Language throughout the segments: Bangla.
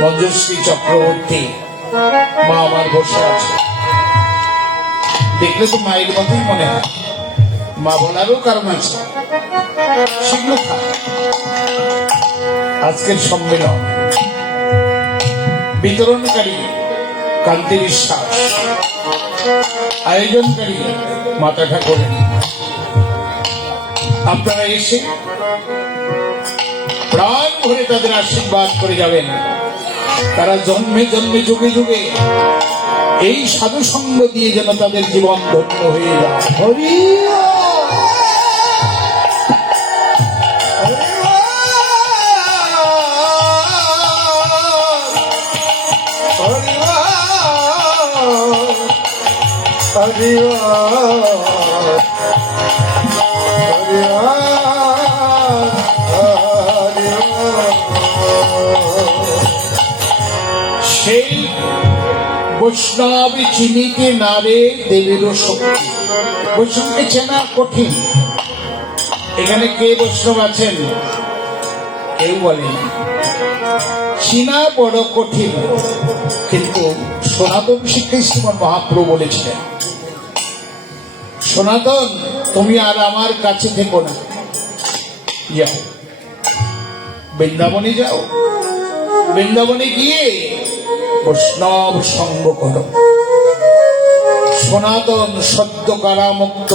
মঞ্জুশ্রী চক্রবর্তী। মা আমার বসে আছে। দেখলে তো মায়ের মতোই মনে হয়। মা বলারও কারণ আছে। আজকের সম্মেলন। বিতরণকারী কান্তি বিশ্বাস। আয়োজনকারী মাতা ঠাকুরের। আপনারা এসে প্রাণ ভরে তাদের আশীর্বাদ করে যাবেন। তারা জন্মে জন্মে যুগে যুগে এই সাধু সঙ্গ দিয়ে যেন তাদের জীবন ধন্য হয়ে যায় বৈষ্ণব চিনিতে নারে দেবীরও শক্তি। বৈষ্ণবকে চেনা কঠিন। এখানে কে বৈষ্ণব আছেন? কেউ বলেন। চিনা বড় কঠিন। কিন্তু সনাতন শিক্ষাই মহাপ্রভু বলেছিলেন, সনাতন, তুমি আর আমার কাছে থেকো না। যাও বৃন্দাবনে যাও। বৃন্দাবনে গিয়ে বৈষ্ণব সঙ্গ করো। সনাতন সদ্য কারামুক্ত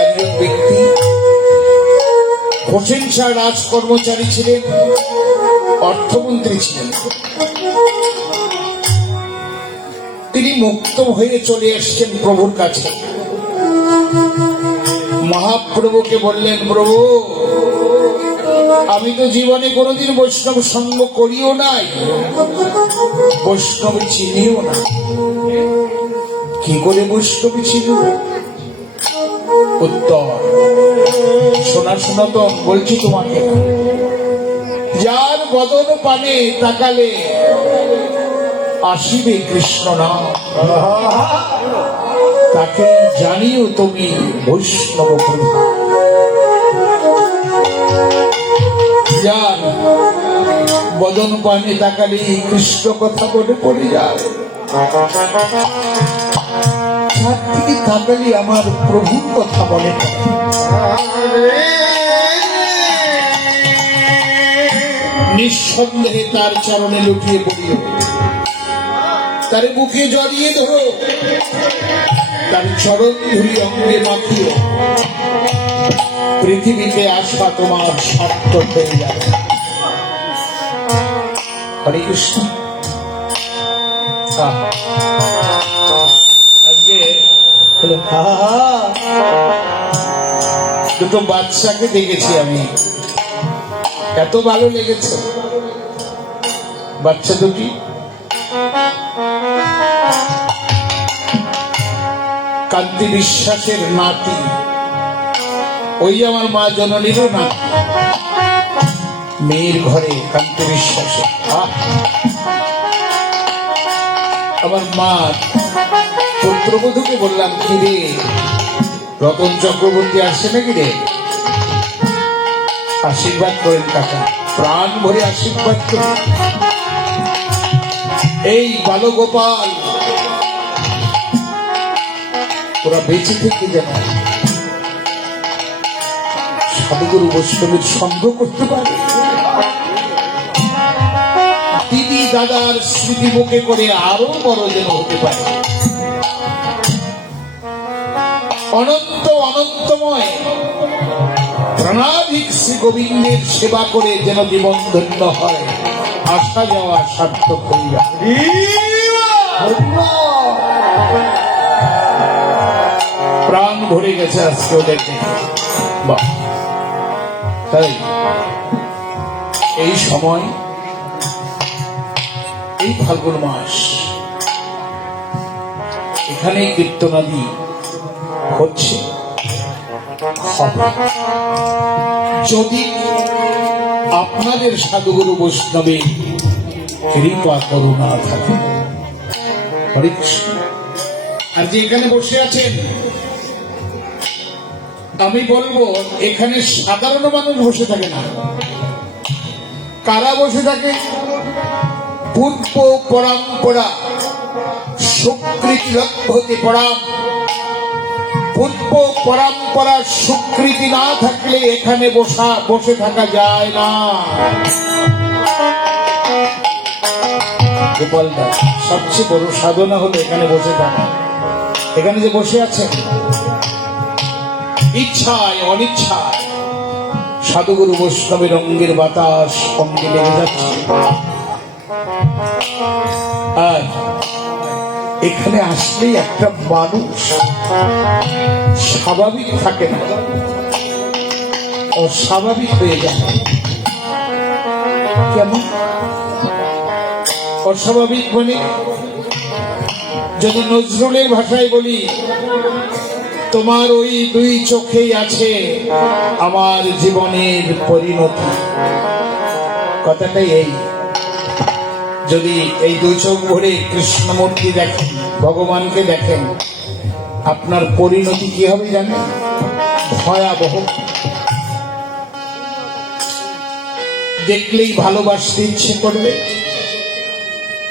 একজন ব্যক্তি। শাহ রাজ কর্মচারী ছিলেন, অর্থমন্ত্রী ছিলেন। তিনি মুক্ত হয়ে চলে এসছেন প্রভুর কাছে। মহাপ্রভুকে বললেন, প্রভু আমি তো জীবনে কোনোদিন বৈষ্ণব সঙ্গ করিও নাই। বৈষ্ণব চিনিও না। কি করে বৈষ্ণব চিনব? উত্তর। শোনা শোনা তো বলছি তোমাকে। যার বদন পানে তাকালে আসিবে কৃষ্ণ নাম। তাকে জানিও তুমি বৈষ্ণব প্রভা যার বদন পানে তাকালে কৃষ্ণ কথা মনে পড়ে যায়। যার দিকে তাকালে আমার প্রভুর কথা বলে নিঃসন্দেহে তার চরণে লুটিয়ে পড়িও তার বুকে জড়িয়ে ধরো। তার চরণ ধুলি অঙ্গে মাখিও। পৃথিবীতে আসা তোমার সার্থক হয়ে যাবে। হরে কৃষ্ণ। আজকে দুটো বাচ্চাকে দেখেছি আমি। এত ভালো লেগেছে। বাচ্চা দুটি। কান্তি বিশ্বাসের নাতি। ওই আমার মা জননীরও না? মেয়ের ঘরে কান্তি বিশ্বাসের আহ! আমার মা পুত্রবধূকে বললাম, কি রে? রতন চক্রবর্তী আসছে নাকি রে? আশীর্বাদ করেন কাকা, প্রাণ ভরে আশীর্বাদ করেন। এই বালগোপাল ওরা বেঁচে থেকে যেন সাধুগুরু বৈষ্ণবের সঙ্গ করতে পারে। দিদি দাদার স্মৃতি মুখে করে আরও বড় যেন হতে পারে। অনন্ত অনন্তময় প্রাণাধিক শ্রী গোবিন্দের সেবা করে যেন জীবন ধন্য হয় আসা যাওয়া সার্থক হইয়া প্রাণ ভরে গেছে আজকে ওদের দেখে বাহ। তাই এই সময়, এই ফাল্গুন মাস এখানে কীর্তনাদি হচ্ছে। যদি আপনাদের সাধুগুরু বৈষ্ণবে কৃপা করুণা থাকে আর যে এখানে বসে আছেন আমি বলব, এখানে সাধারণ মানুষ বসে থাকে না। কারা বসে থাকে? পূর্ব পরম্পরা সুকৃতি লভ্যতে পরাম। পূর্ব পরম্পরা সুকৃতি না থাকলে এখানে বসা, বসে থাকা যায় না। গোপাল দাস সবচেয়ে বড় সাধনা হলো এখানে বসে থাকা। এখানে যে বসে আছেন ইচ্ছায়, অনিচ্ছায় সাধুগুরু বৈষ্ণবের অঙ্গের বাতাস অঙ্গে লেগে যাচ্ছে। আর এখানে আসলেই একটা মানুষ স্বাভাবিক থাকে না, অস্বাভাবিক হয়ে যায়। কেমন? অস্বাভাবিক মানে যদি নজরুলের ভাষায় বলি তোমার ওই দুই চোখেই আছে আমার জীবনের পরিণতি। কথাটাই এই। যদি এই দুই চোখ ভরে কৃষ্ণমূর্তি দেখেন, ভগবানকে দেখেন, আপনার পরিণতি কি হবে জানেন? ভয়াবহ। দেখলেই ভালোবাসতে ইচ্ছে করবে।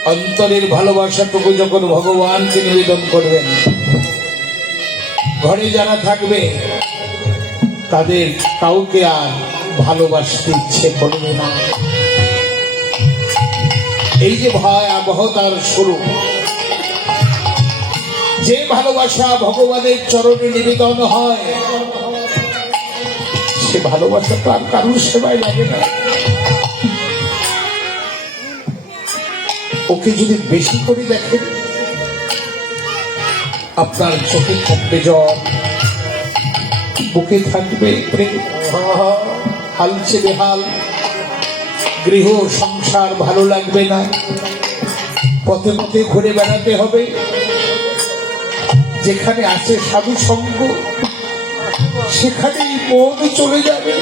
অন্তরের ভালোবাসাটুকু যখন ভগবানকে নিবেদন করবেন ঘরে যারা থাকবে, তাদের কাউকে আর ভালোবাসতে ইচ্ছে করবে না। এই যে ভয় আবহতার শুরু যে ভালোবাসা ভগবানের চরণে নিবেদন হয়, সে ভালোবাসা তো আর কারুর সেবায় লাগে না। ওকে যদি বেশি করে দেখেন আপনার চোখে কমবে জল বুকে থাকবে প্রেম। হালছে বেহাল গৃহ সংসার ভালো লাগবে না। পথে পথে ঘুরে বেড়াতে হবে। যেখানে আছে সাধু সঙ্গ, সেখানেই মন চলে যাবে।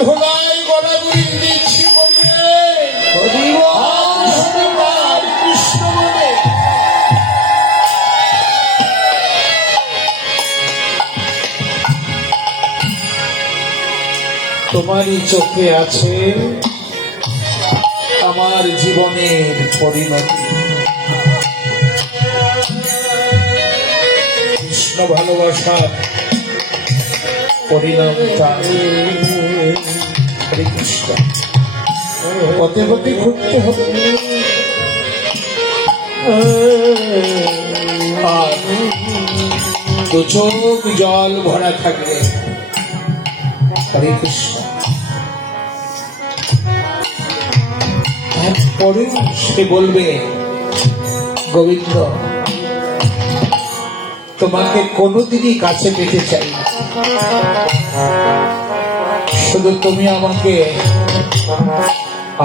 ধোলাই তোমারই চোখে আছে আমার জীবনের পরিণতি। কৃষ্ণ ভালোবাসার পরিণামটা হরে কৃষ্ণ। পথে পথে ঘুরতে হবে। আর দু চোখ জল ভরা থাকবে হরে কৃষ্ণ। তারপরেও সে বলবে, গোবিন্দ, তোমাকে কোনোদিনই কাছে পেতে চাই শুধু তুমি আমাকে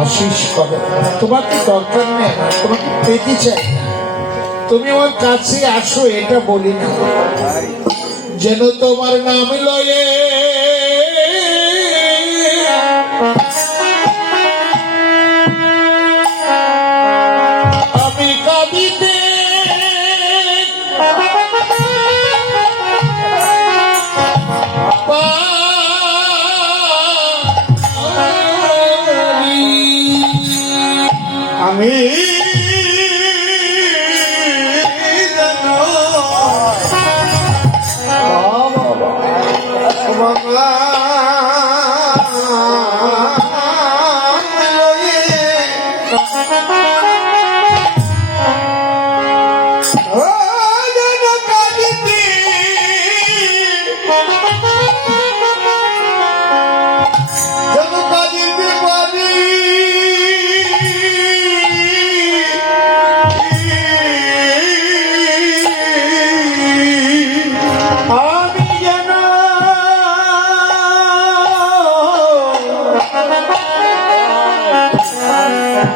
আশিস করো। তোমাকে দরকার নেই? তোমাকে পেতে চাই তুমি আমার কাছে আসো, এটা বলি না। যেন তোমার নাম লয়ে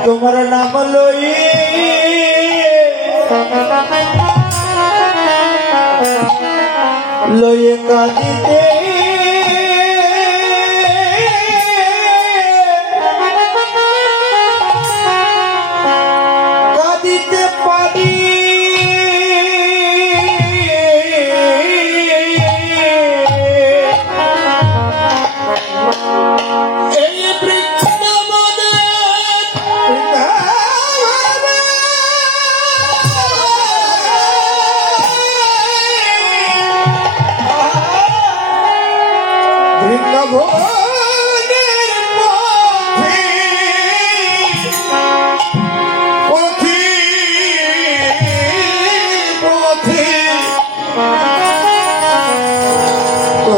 তোমার নাম লই। লইয়ে কাঁদিতে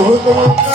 হুকুম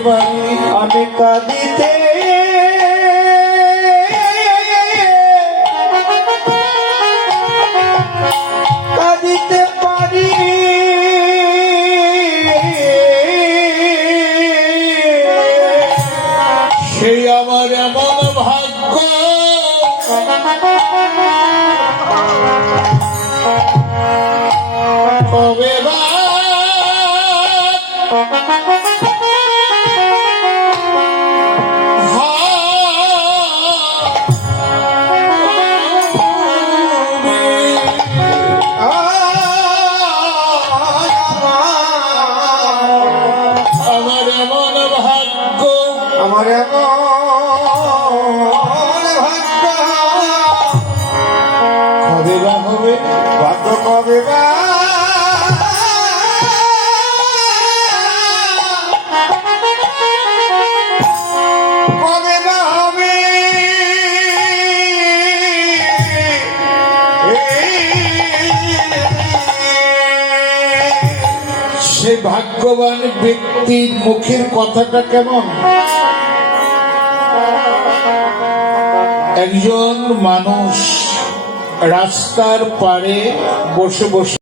জীবন আমি কাঁদিতে সে ভাগ্যবান ব্যক্তির মুখের কথাটা কেমন? একজন মানুষ রাস্তার পারে বসে বসে